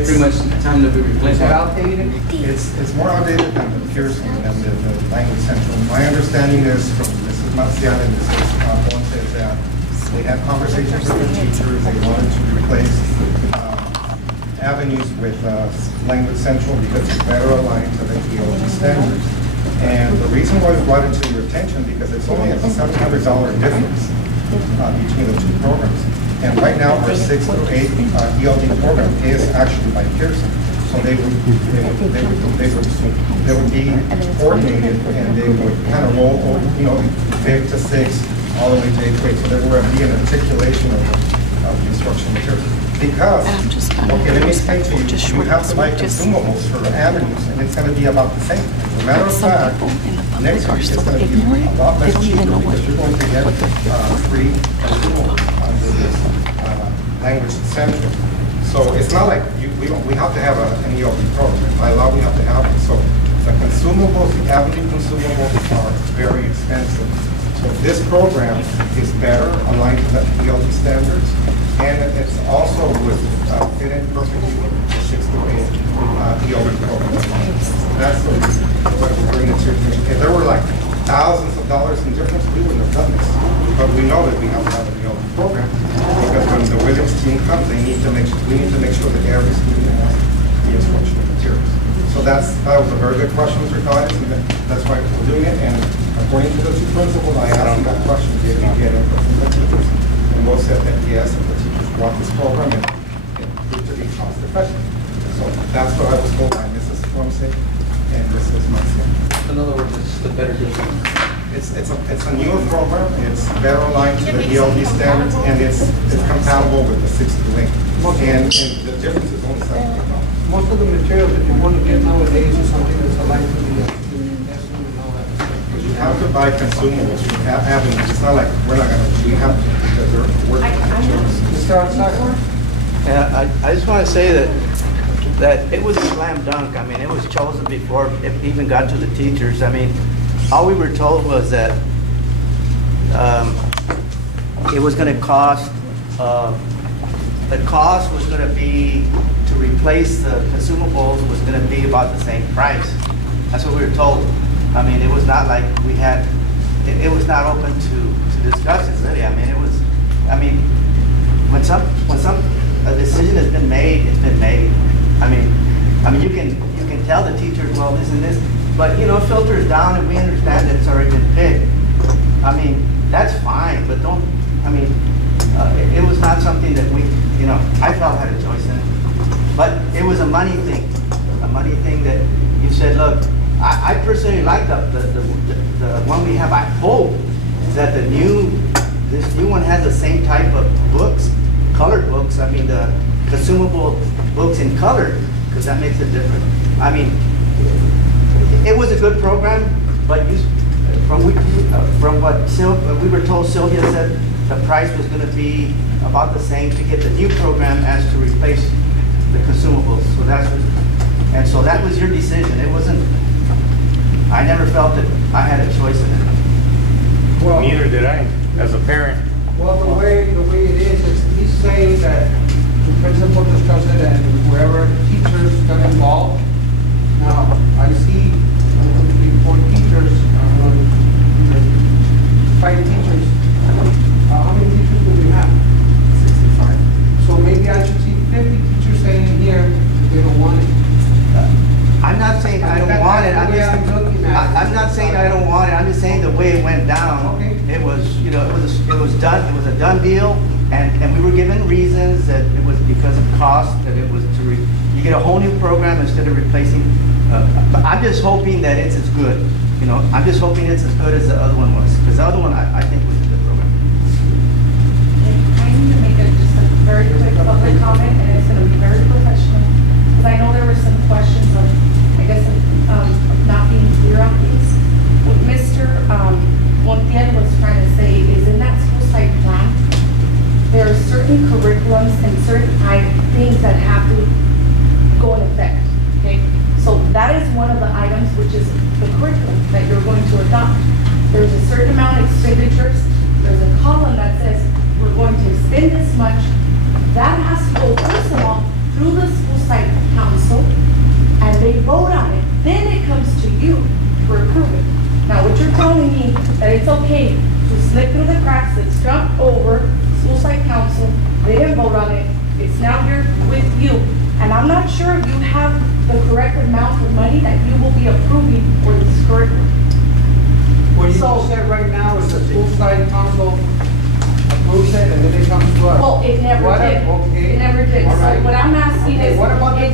pretty much time to be replaced. Is it outdated? It's more outdated than the Pearson and the Language Central. My understanding is from Mrs. Marcial and Mrs. Ponce is that they had conversations with the teachers. They wanted to replace avenues with Language Central because it's better aligned to the ELD standards. And the reason why we brought it to your attention because it's only a $700 difference between the two programs. And right now, our 6th through 8th ELD program is actually by Pearson. So they would be coordinated and they would kind of roll over, 5th to 6th, all the way to 8th grade. So there would be an articulation of the instruction materials. Because, okay, let me explain to you, you have to buy consumables for avenues, and it's going to be about the same. As a matter of fact, next week it's going to be a lot less cheaper because you're going to get free consumables under this language central. So it's not like we have to have an ELD program. By law, we have to have it. So the consumables, the avenue consumables are very expensive. So this program is better aligned to the ELD standards, and it's also would fit in perfectly with the 6th to 8th ELD program. That's the reason why we're bringing it to your attention. If there were like thousands of dollars in difference, we wouldn't have done this. But we know that we have to have an ELD program because when the Williams team comes, we need to make sure that every student has the instructional materials. So that was a very good question, Mr. Calles, and that's why we're doing it. And according to the two principals, I asked them that question, did we get input from the teachers? And both said that yes, and the teachers want this program and it proved to be cost effective. So that's what I was told by Mrs. Ponce and Mrs. Marcial. In other words, it's the better deal. It's a newer program, it's better aligned to the ELD standards, and it's compatible with the 6th through 8th. And the difference is only $700. Most of the materials that you want to get nowadays is something that's aligned to the investment and all that stuff. You have to buy consumables from avenues. It's not like we have to because they're working. Yeah, I just want to say that it was a slam dunk. I mean, it was chosen before it even got to the teachers. I mean, all we were told was that it was going to cost, the cost was going to be, to replace the consumables was going to be about the same price. That's what we were told. I mean, it was not like we had, it was not open to discussions really. I mean, it was, I mean, when a decision has been made, it's been made. I mean, you can tell the teachers, well, this and this, but it filters down and we understand that it's already been picked. I mean, that's fine, but don't, I mean, it was not something that we, I felt had a choice in it. But it was a money thing that you said, look, I personally like the one we have. I hope that this new one has the same type of books, colored books. I mean, the consumable books in color, because that makes it different. I mean, it was a good program, but from what we were told, Sylvia said the price was going to be about the same to get the new program as to replace the consumables. So that was your decision. It wasn't. I never felt that I had a choice in it. Well, neither did I, as a parent. Well, the way it is he's saying that the principal discussed it and whoever teachers got involved. Now I see 4 teachers, 5 teachers. How many teachers do we have? 65. So maybe I should see 50 teachers saying here that they don't want it. I'm not saying I don't want it. I'm not saying I don't want it. I'm just saying the way it went down. Okay. It was, it was done. It was a done deal, and we were given reasons that it was because of cost. That it was you get a whole new program instead of replacing. But I'm just hoping that it's as good. I'm just hoping it's as good as the other one was, because the other one I think was a good program. I need to make just a very quick public comment, and it's going to be very professional, because I know there were some questions of, I guess, of not being clear on things. What Mr. Montiel was trying to say is in that school site plan, there are certain curriculums and certain things that have to go in effect, okay? So that is one of the items, which is the curriculum that you're going to adopt. There's a certain amount of expenditures. There's a column that says we're going to spend this much. That has to go, first of all, through the school site it's okay to slip through the cracks, it's jumped over school site council, they didn't vote on it, it's now here with you. And I'm not sure you have the correct amount of money that you will be approving for this curriculum. What you So- just said right now is the school site council approves it and then it comes to us. Well, it never What- did. Okay. It never did. All So right. what I'm asking Okay, is, what about the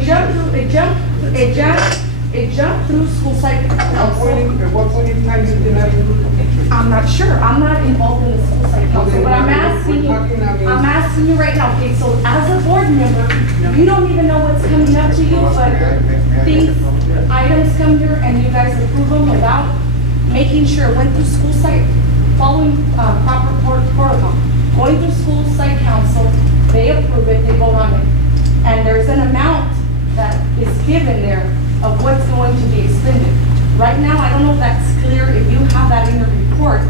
it jumped through school site At council. what point in time did not include the teachers? I'm not sure. I'm not involved in the school site Well, council, then but I'm we're asking you, talking, I mean- I'm asking you right now, okay, so as a board member, you don't even know what's coming up to you, but things, items come here and you guys approve them without making sure it went through school site, following, proper protocol. Going through school site council, they approve it, they vote on it. And there's an amount that is given there of what's going to be expended. Right now, I don't know if that's clear, if you have that in your report,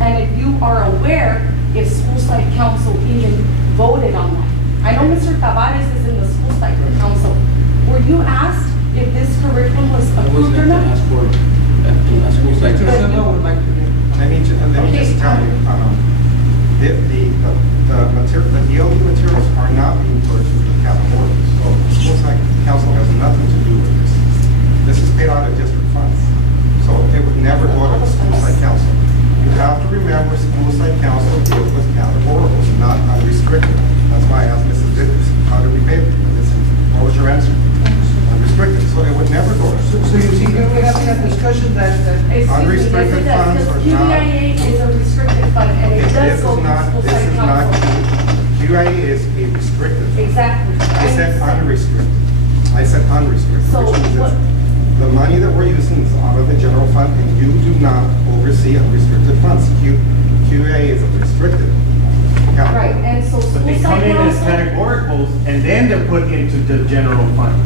and if you are aware if school site council even voted on that. I know Mr. Tavares is in the school site council. Were you asked if this curriculum was I approved or wasn't not? asked for it. At school site. Mr. Silva would like to. Let me just tell you, the DLE materials are not being purchased with capital orders. So the school site council has nothing to do with this. This is paid out of district funds. So it would never go to the school site council. You have to remember, school site council deals with capital orders, not unrestricted. That's why I asked Mrs. Vickers, how do we pay for this? What was your answer? Unrestricted, so it would never go to. So you see, here we're having a discussion that, Excuse me, Unrestricted yes, it funds does, are because not- QIA is a restricted fund, and Okay, it does this go is to not, school this site is not, council. QIA is a restricted. Exactly. I said unrestricted. I said unrestricted, So which means what- the money that we're using is out of the general fund, and you do not oversee unrestricted funds. QA is a restricted account. Right, and so But school they come site in as council. categoricals and then they're put into the general fund.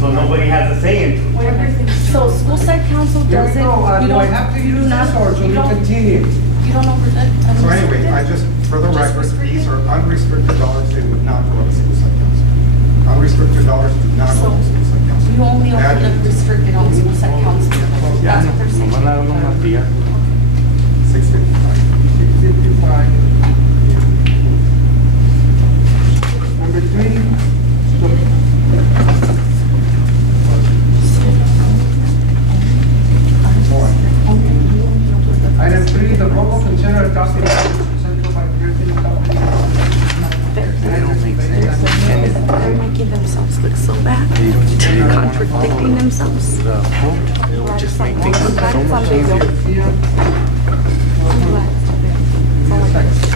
So nobody has a say into it. Wait a minute. So school site council here we doesn't, go, you do I don't, have to you use do not, this or should you we don't, continue? you don't over that. So anyway, I just, for the Just record, these restricted? are unrestricted dollars, they would not go to school site council. Unrestricted dollars do not go to school site council. You only open That up is restricted on school site council. Ya, That's what they're saying. nos van a dar unos días. 655. 655. Number 3, item 3, the board will consider adopting central by Pearson Company. They don't make sense. They're making themselves look so bad. They're contradicting themselves. It would just make things so much easier. Yeah. I'm glad it's not there. It's all like